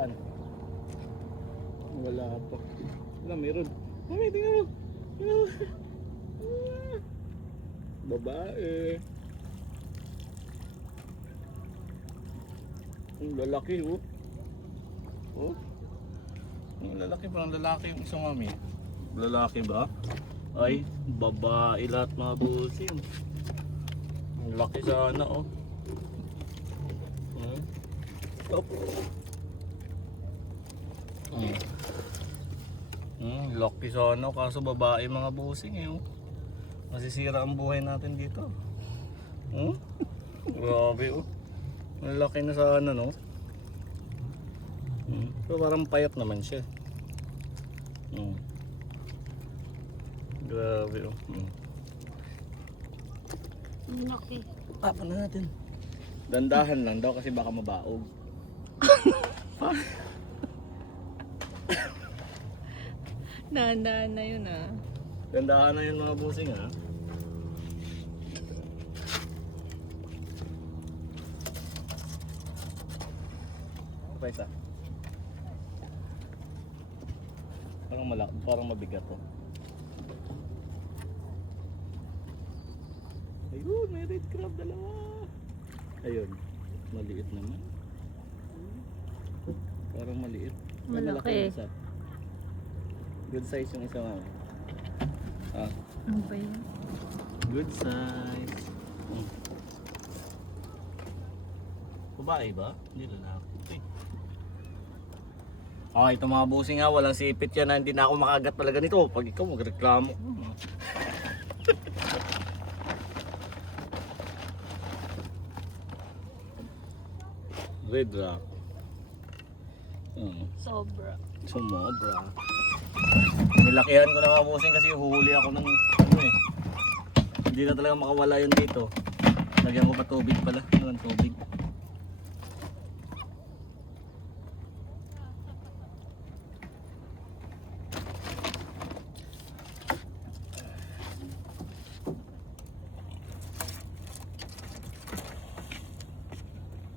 Saan? Wala pa. Wala, meron. Mami, tingnan mo. Tingnan mo. Babae. Ang lalaki, oh. Oh. Ang lalaki, parang lalaki yung isang mami. Lalaki ba? Ay, babae lahat mga busing. Ang laki sana, oh. Stop. Laki sana, kaso babae mga busing eh, oh. Masisira ang buhay natin dito. Grabe, oh. Ang laki na sana, no? So parang payat naman siya. Grabe, oh. Ang laki. Tapan na natin. Dandahan lang daw kasi baka mabaog. Dahan-dahan na yun ah. Dandahan na yun mga busing, ha? Pa isa. Parang malaki, parang mabigat to. Ayun, may red crab dalawa. Ayun, maliit naman. Parang maliit. May Malaki. yung isa. Good size yung isa, mami. Ano ba yun? Good size. Babae ba? Hindi lalaki. Ito mga busing nga, walang sipit yan na hindi na ako makagat talaga nito. Pag ikaw magreklamo. Red rock. Sobra. Sumobra. Nilakihan ko na mga busing kasi huhuli ako ng hindi na talaga makawala yun dito. Lagyan ko pa tubig pala. Tubig.